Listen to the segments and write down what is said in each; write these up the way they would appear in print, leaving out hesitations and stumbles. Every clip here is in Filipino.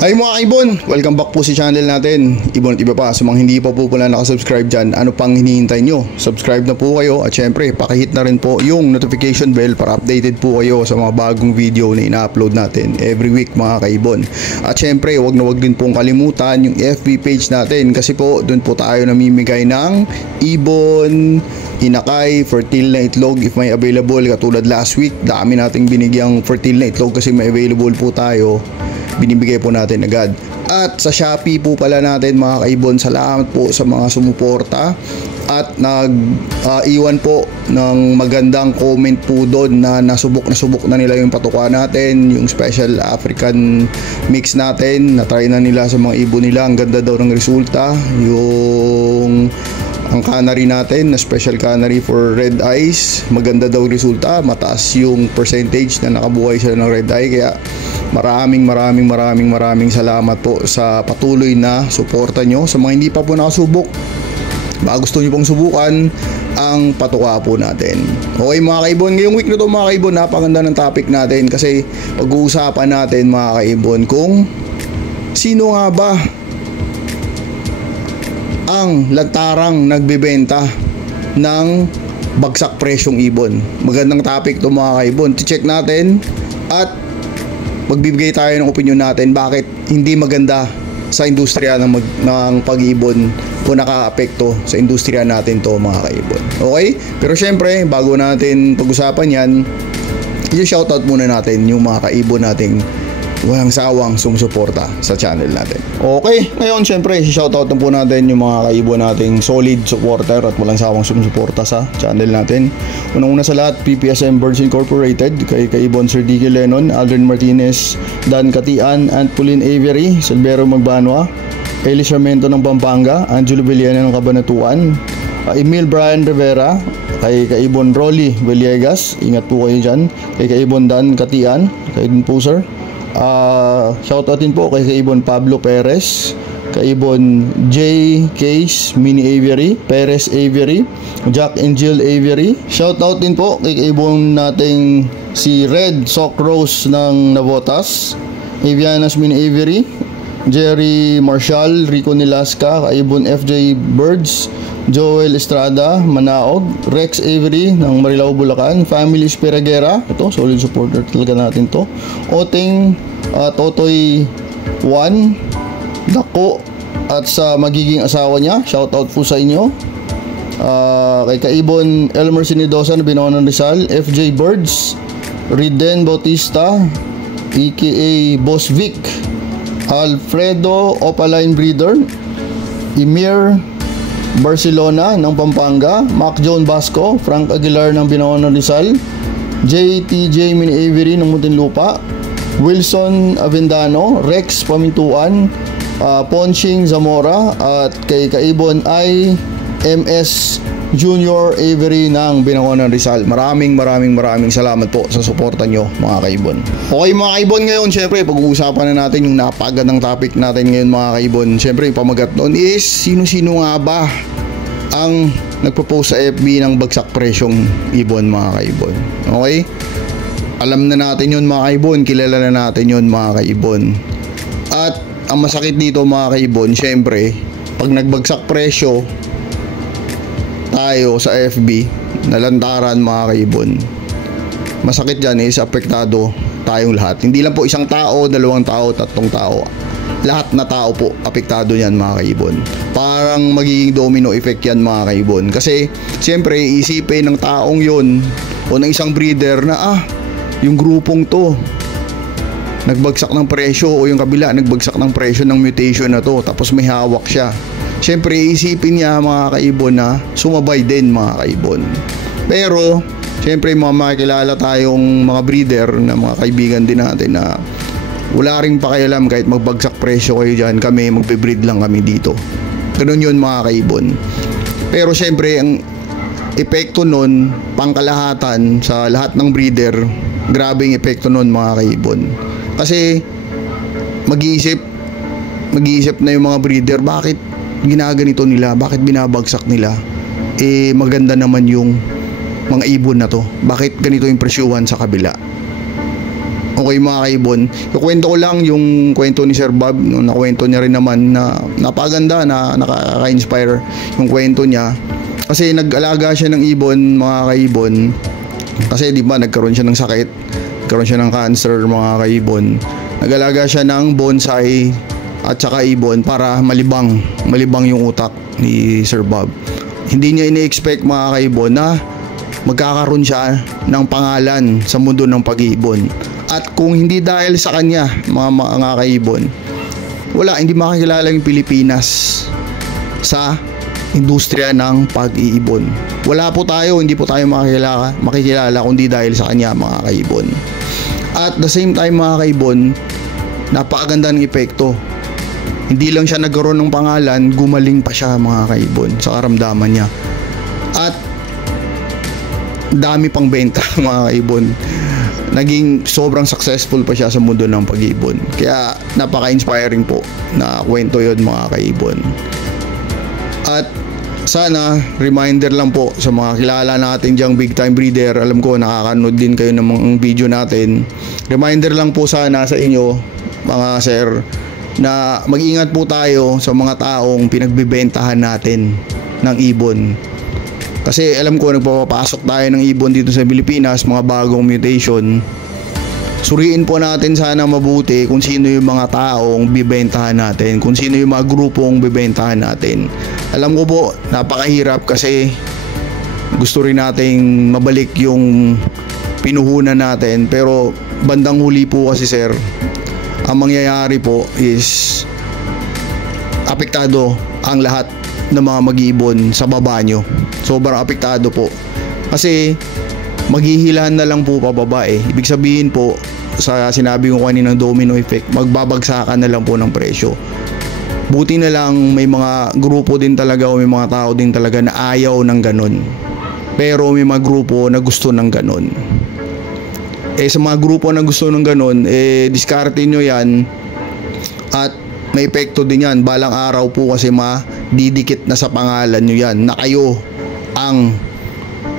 Hi mga kaibon! Welcome back po sa channel natin. Ibon at iba pa, sa mga hindi pa po pala nakasubscribe dyan, ano pang hinihintay nyo? Subscribe na po kayo at syempre pakihit na rin po yung notification bell para updated po kayo sa mga bagong video na ina-upload natin every week mga kaibon. At syempre wag din pong kalimutan yung FB page natin kasi po doon po tayo namimigay ng ibon, hinakay, fertile na itlog if may available. Katulad last week, dami nating binigyang fertile na itlog kasi may available po tayo. Binibigay po natin agad. At sa Shopee po pala natin mga kaibon, salamat po sa mga sumuporta at nag-iwan po ng magandang comment po doon na nasubok na nila yung patuka natin, yung special African mix natin, na-try na nila sa mga ibon nila. Ang ganda daw ng resulta. Ang canary natin na special canary for red eyes, maganda daw resulta, mataas yung percentage na nakabuhay sila ng red eye. Kaya maraming salamat po sa patuloy na suporta nyo. Sa mga hindi pa po nakasubok, baka gusto nyo pong subukan ang patuka po natin. Okay mga kaibon, ngayong week na to mga kaibon, napakaganda ng topic natin kasi pag-uusapan natin mga kaibon kung sino nga ba ang lantarang nagbebenta ng bagsak presyong ibon. Magandang topic to mga kaibon. Check natin at magbibigay tayo ng opinion natin bakit hindi maganda sa industriya ng pag-ibon o naka-apekto sa industriya natin to mga kaibon. Okay? Pero syempre, bago natin pag-usapan yan, i-shoutout muna natin yung mga kaibon nating walang sawang sumusuporta sa channel natin. Okay, ngayon syempre shoutout na po natin yung mga kaibon nating solid supporter at walang sawang sumusuporta sa channel natin. Unang-una sa lahat, PPSM Birds Incorporated, kay kaibon Sir D.K. Lennon, Aldrin Martinez, Dan Katian, Antpolin Avery, Silvero Magbanwa, Eli Sarmiento ng Pampanga, Angelo Villena ng Cabanatuan, Emil Brian Rivera, kay kaibon Rolly Villegas, ingat po kayo dyan, kay kaibon Dan Katian, kay din po sir. Shoutout din po kay kaibon Pablo Perez, kaibon J. Case Mini Avery, Perez Avery, Jack and Jill Avery. Shoutout din po kay kaibon nating si Red Sock Rose ng Navotas, Avianas Mini Avery, Jerry Marshall, Rico Nilasca, kaibon FJ Birds, Joel Estrada, Manaog, Rex Avery ng Marilao, Bulacan, Family Espiragera, ito, solid supporter talaga natin to, Oteng, Totoy 1, Dako, at sa magiging asawa niya, shoutout po sa inyo. Kay kaibon Elmer Sinidosa na Binonan Rizal, FJ Birds, Riden Bautista, aka Boss Vic, Alfredo Opaline Breeder, Emir Barcelona ng Pampanga, Mac John Basco, Frank Aguilar ng Binonan Rizal, JTJ Mini Avery ng Muntinlupa, Wilson Avendano, Rex Pamintuan, Ponching Zamora, at kay kaibon ay MS Junior Avery ng Binonan Rizal. Maraming salamat po sa suporta nyo mga kaibon. Okay mga kaibon, ngayon syempre pag-uusapan na natin yung napakagandang topic natin ngayon mga kaibon. Syempre yung pamagat noon is sino-sino nga ba ang nagpo-post sa FB ng bagsak presyong ibon mga kaibon. Okay? Alam na natin yun mga kaibon, kilala na natin yun mga kaibon. At ang masakit dito mga kaibon, syempre pag nagbagsak presyo tayo sa FB na lantaran mga kaibon, masakit dyan is apektado tayong lahat. Hindi lang po isang tao, dalawang tao, tatlong tao, lahat na tao po apektado yan mga kaibon. Parang magiging domino effect yan mga kaibon. Kasi siyempre isipin ng taong yun o ng isang breeder na yung grupong to nagbagsak ng presyo o yung kabila nagbagsak ng presyo ng mutation na to, tapos may hawak siya. Siyempre isipin niya mga kaibon na sumabay din mga kaibon. Pero siyempre makikilala tayong mga breeder na mga kaibigan din natin na wala ring pakialam kahit magbagsak presyo kayo dyan, kami magbe-breed lang kami dito. Ganun yun mga kaibon. Pero siyempre ang epekto nun pangkalahatan sa lahat ng breeder, grabing epekto nun mga kaibon. Kasi mag-iisip na yung mga breeder, bakit ginaganito nila, bakit binabagsak nila, maganda naman yung mga ibon na to, bakit ganito yung presyuhan sa kabila. Okay mga kaibon, kukwento ko lang yung kwento ni Sir Bob, no, nakwento niya rin naman na napaganda, na nakaka-inspire yung kwento niya. Kasi nag-alaga siya ng ibon mga kaibon. Kasi di ba nagkaroon siya ng sakit, nagkaroon siya ng cancer mga kaibon. Nag-alaga siya ng bonsai at saka ibon para malibang yung utak ni Sir Bob. Hindi niya ini-expect mga kaibon na magkakaroon siya ng pangalan sa mundo ng pag-iibon. At kung hindi dahil sa kanya mga kaibon, hindi makakilala yung Pilipinas sa industriya ng pag-iibon. Hindi po tayo makikilala kundi dahil sa kanya mga kaibon. At the same time mga kaibon, napakaganda ng epekto. Hindi lang siya nagkaroon ng pangalan, gumaling pa siya mga kaibon sa karamdaman niya. At dami pang benta mga kaibon. Naging sobrang successful pa siya sa mundo ng pag-iibon. Kaya napaka-inspiring po na kwento yun mga kaibon. At sana reminder lang po sa mga kilala natin diyang big time breeder. Alam ko nakakanood din kayo ng mga video natin. Reminder lang po sana sa inyo mga sir, na mag-ingat po tayo sa mga taong pinagbibentahan natin ng ibon. Kasi alam ko nagpapapasok tayo ng ibon dito sa Pilipinas, mga bagong mutation. Suriin po natin sana mabuti kung sino yung mga taong bibentahan natin, kung sino yung mga grupong bibentahan natin. Alam ko po, napakahirap kasi gusto rin nating mabalik yung pinuhunan natin, pero bandang huli po kasi sir, ang mangyayari po is apektado ang lahat ng mga mag-iibon sa baba nyo. Sobrang apektado po. Kasi maghihilahan na lang po pababa eh. Ibig sabihin po, sa sinabi ko kaninang domino effect, magbabagsakan na lang po ng presyo. Buti na lang may mga grupo din talaga o may mga tao din talaga na ayaw ng ganun. Pero may mga grupo na gusto ng ganun. Sa mga grupo na gusto ng ganun, diskarte nyo yan at may epekto din yan. Balang araw po kasi didikit na sa pangalan nyo yan na kayo ang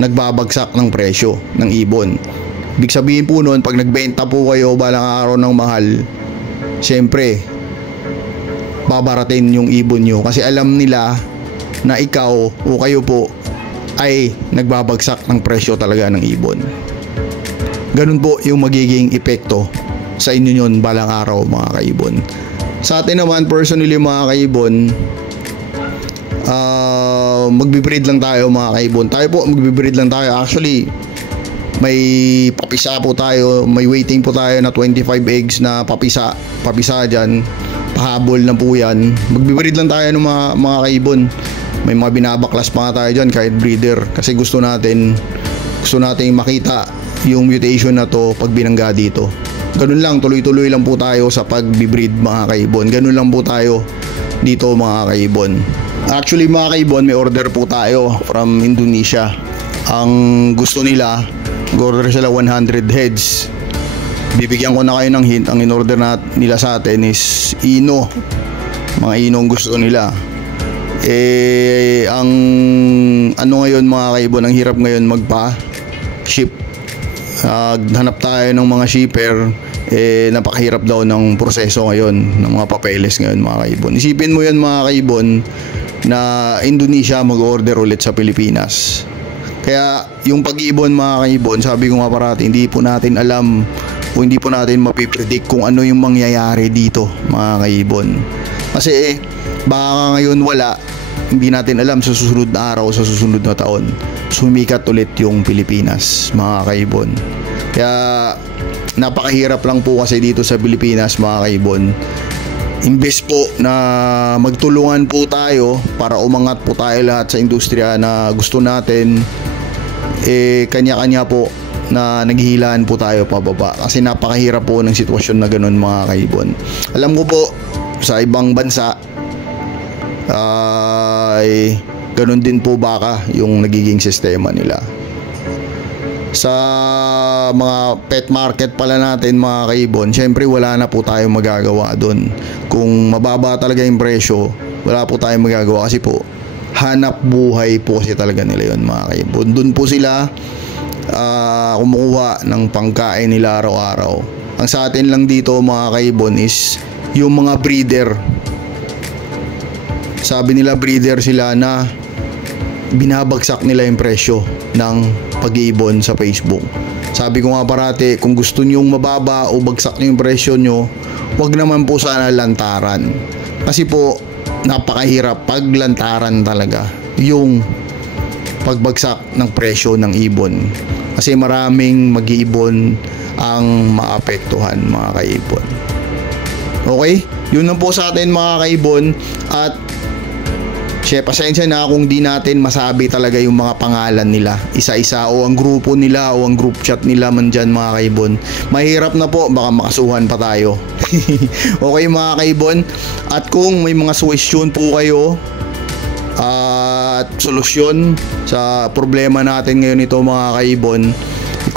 nagbabagsak ng presyo ng ibon. Ibig sabihin po nun, pag nagbenta po kayo balang araw ng mahal, syempre babaratin yung ibon nyo kasi alam nila na ikaw o kayo po ay nagbabagsak ng presyo talaga ng ibon. Ganun po yung magiging epekto sa inyo nyon balang araw mga kaibon. Sa atin naman personally mga kaibon, magbe-breed lang tayo mga kaibon. Tayo po magbe-breed lang tayo. Actually, may papisa po tayo, may waiting po tayo na 25 eggs na papisa dyan. Pahabol na po yan. Magbe-breed lang tayo ng mga kaibon. May mga binabaklas pa nga tayo dyan kahit breeder. Kasi gusto natin makita yung mutation na to pag binangga dito. Ganun lang, tuloy-tuloy lang po tayo sa pag-breed mga kaibon. Ganun lang po tayo dito mga kaibon. Actually mga kaibon, may order po tayo from Indonesia. Ang gusto nila, order sila 100 heads. Bibigyan ko na kayo ng hint. Ang in-order nila sa atin is Ino. Mga Inong gusto nila. Ang ano ngayon mga kaibon, ang hirap ngayon magpa-ship. Hanap tayo ng mga shipper, napakahirap daw ng proseso ngayon, ng mga papeles ngayon mga kaibon. Isipin mo yan mga kaibon, na Indonesia mag-order ulit sa Pilipinas. Kaya yung pag-iibon mga kaibon, sabi ko nga parati, hindi po natin alam o hindi po natin mapipredict kung ano yung mangyayari dito mga kaibon. Kasi baka ngayon wala, hindi natin alam sa susunod na araw, sa susunod na taon sumikat ulit yung Pilipinas mga kaibon. Kaya napakahirap lang po kasi dito sa Pilipinas mga kaibon. Imbes po na magtulungan po tayo para umangat po tayo lahat sa industriya na gusto natin, kanya-kanya po na naghihilaan po tayo pababa. Kasi napakahirap po ng sitwasyon na ganun mga kaibon. Alam ko po sa ibang bansa ay ganun din po baka yung nagiging sistema nila. Sa mga pet market pala natin mga kaibon, syempre wala na po tayong magagawa doon. Kung mababa talaga yung presyo, wala po tayong magagawa kasi po hanap buhay po kasi talaga nila yun mga kaibon. Doon po sila kumukuha ng pangkain nila araw-araw. Ang sa atin lang dito mga kaibon is yung mga breeder. Sabi nila breeder sila na binabagsak nila yung presyo ng pag-iibon sa Facebook. Sabi ko nga parati, kung gusto nyong mababa o bagsak nyo yung presyo nyo, wag naman po sana lantaran. Kasi po, napakahirap paglantaran talaga yung pagbagsak ng presyo ng ibon. Kasi maraming mag-iibon ang maapektuhan mga kaibon. Okay? Yun lang po sa atin mga kaibon. At pasensya na kung di natin masabi talaga yung mga pangalan nila isa-isa o ang grupo nila o ang group chat nila man dyan mga kaibon. Mahirap na po, baka makasuhan pa tayo. Okay mga kaibon, at kung may mga suggestion po kayo at solusyon sa problema natin ngayon ito mga kaibon,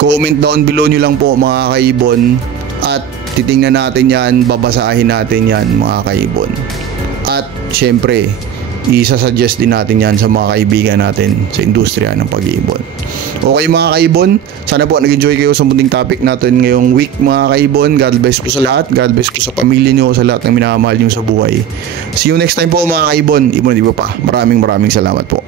comment down below nyo lang po mga kaibon, at titingnan natin yan, babasahin natin yan mga kaibon. At syempre isa-suggest din natin yan sa mga kaibigan natin sa industriya ng pag-iibon. Okay mga kaibon, sana po nag-enjoy kayo sa munting topic natin ngayong week mga kaibon. God bless po sa lahat, God bless po sa pamilya nyo, sa lahat ng minamahal nyo sa buhay. See you next time po mga kaibon. Ibon pa. Maraming salamat po.